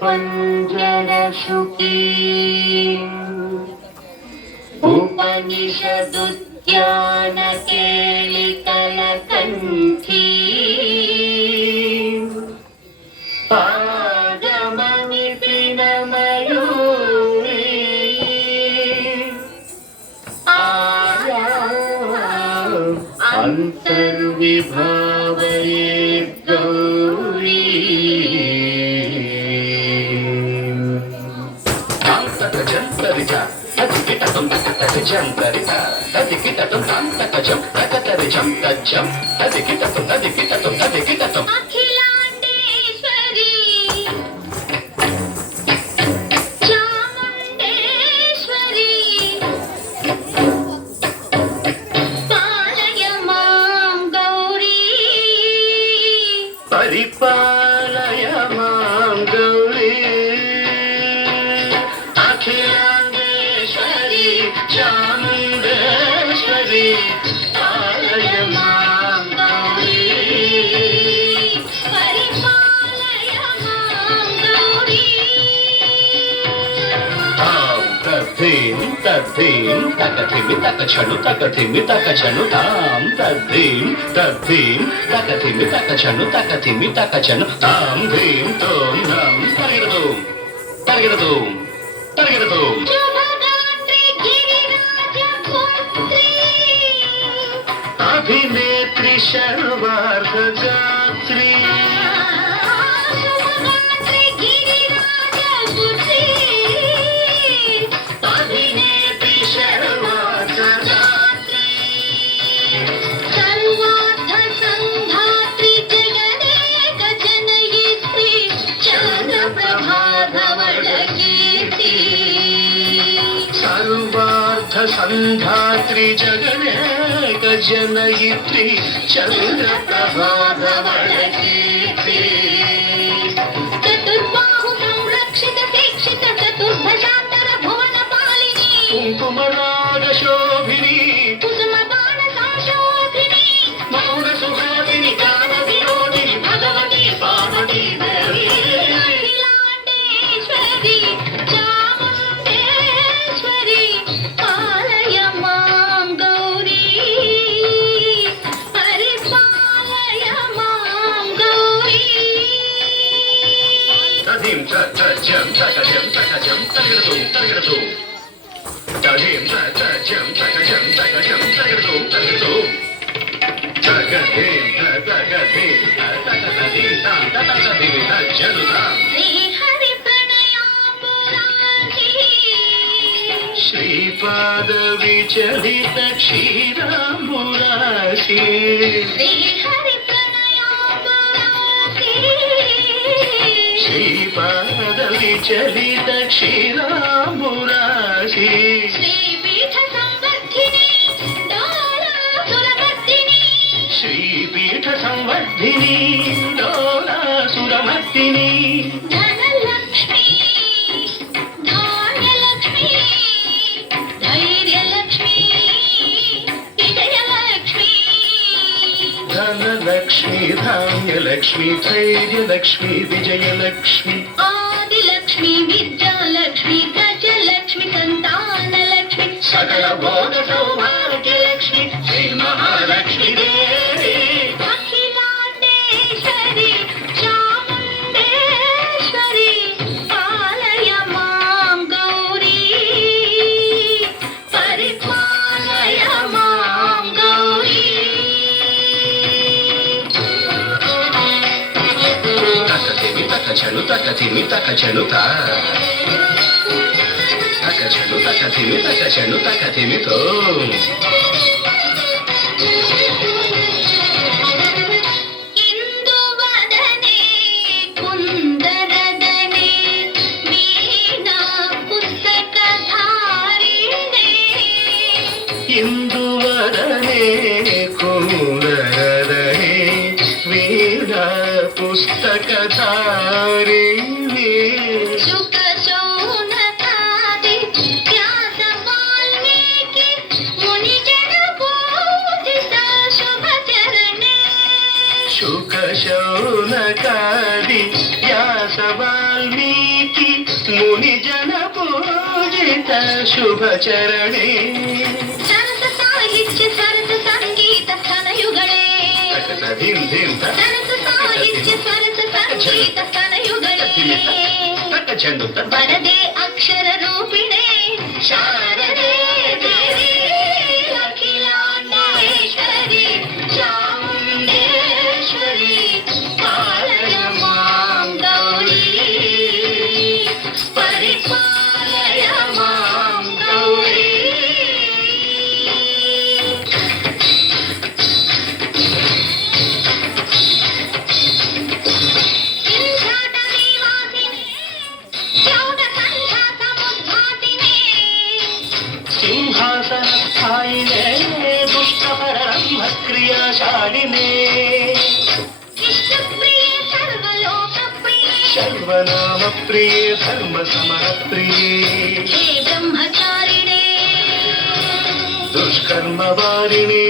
पञ्जरशुकी उपनिषदुद्यानकेलिकलकण्ठी आगमनिपिनमयूरी आया अन्तर्विभावये गौरी जन्तरिजा तदिकिटं तदिजन्तरिता तदिकिटं तदिकजं तदिजं तज्जं तदिकिटं अखिलाण्डेश्वरी चामुण्डेश्वरी पालय मां गौरी परिपालय मां गौरी अखिलाण्डेश्वरी चामुण्डेश्वरी पालय मां गौरी परिपालय मां गौरी तद्धीं तकथिमि तकछनु तकथिमि तकछनु तां तद्धीं तकथिमि तकछनु तकथिमि तकछनु तां धीं तों धं तरिगिरदूं अभिनेत्री शर्वार्धगात्री अभिनेत्री शर्वार्धगात्री सर्वार्थसंधात्री जगदेक जनयित्री चन्द्रप्रभाधवलकीर्ति सर्वार्थसंधात्री जगदेक जनयित्री चन्द्रप्रभाधवलकीर्ति चतुर्बाहु संरक्षित दीक्षित चतुर्भुजान्तर भुवनपालिनी कुङ्कुमरागशोभिनी कुसुमबाण संशोभिनी मौन सुहासिनी गान विनोदिनी भगवती पार्वती देवी अखिलाण्डेश्वरी चामुण्डेश्वरी पालय मां गौरी परिपालय मां गौरी तदिं तजं तकजं तरिगिरदूं तदिं तजं तकजं तरिगिरदूं तगधिं तगधिं तां तगधिं तज्जनुतां श्रीहरि प्रणयाम्बुरासी श्रीपादविचलित क्षीराम्बुरासी श्रीहरि प्रणयाम्बुरासी श्रीपादविचलित क्षीराम्बुरासी श्रीपीठ संवर्धिनी डोलासुरमर्दिनी श्रीपीठ संवर्धिनी डोलासुरमर्दिनी धनलक्ष्मी धान्यलक्ष्मी धैर्यलक्ष्मी विजयलक्ष्मी धनलक्ष्मी धान्यलक्ष्मी धैर्यलक्ष्मी विजयलक्ष्मी आदिलक्ष्मी विद्यालक्ष्मी गजलक्ष्मी संतानलक्ष्मी सकल भोग सौभाग्यलक्ष्मी श्री महालक्ष्मी देवी अखिलाण्डेश्वरी चामुण्डेश्वरी पालय मां गौरी परिपालय मां गौरी तकथिमि तकछनु ता तकथिमि तो इंदुवदने कुंदरदने वीणा पुस्तकधारिणे इंदुवदने कुंदरदने वीणा पुस्तकधारिणे सुख शौनकादि व्यास वाल्मीकि मुनिजन वाल्मीकि मुनिजन पूजित शुभचरणे सरस साहित्य सरस संगीत स्तनयुगळे सरस साहित्य सरस संगीत स्तनयुगळे वरदे अक्षर रूपिणे शारदे देवी अखिलांडेश्वरी चामुंडेश्वरी पालय मां गौरी परिपालय मां गौरी सिंहासनस्थायिने दुष्टपरब्रह्मक्रियाशालिने इष्टप्रिये सर्वलोकप्रिये सर्वनामप्रिये धर्मसमरप्रिये हे ब्रह्मचारिणे दुष्कर्मवारिणे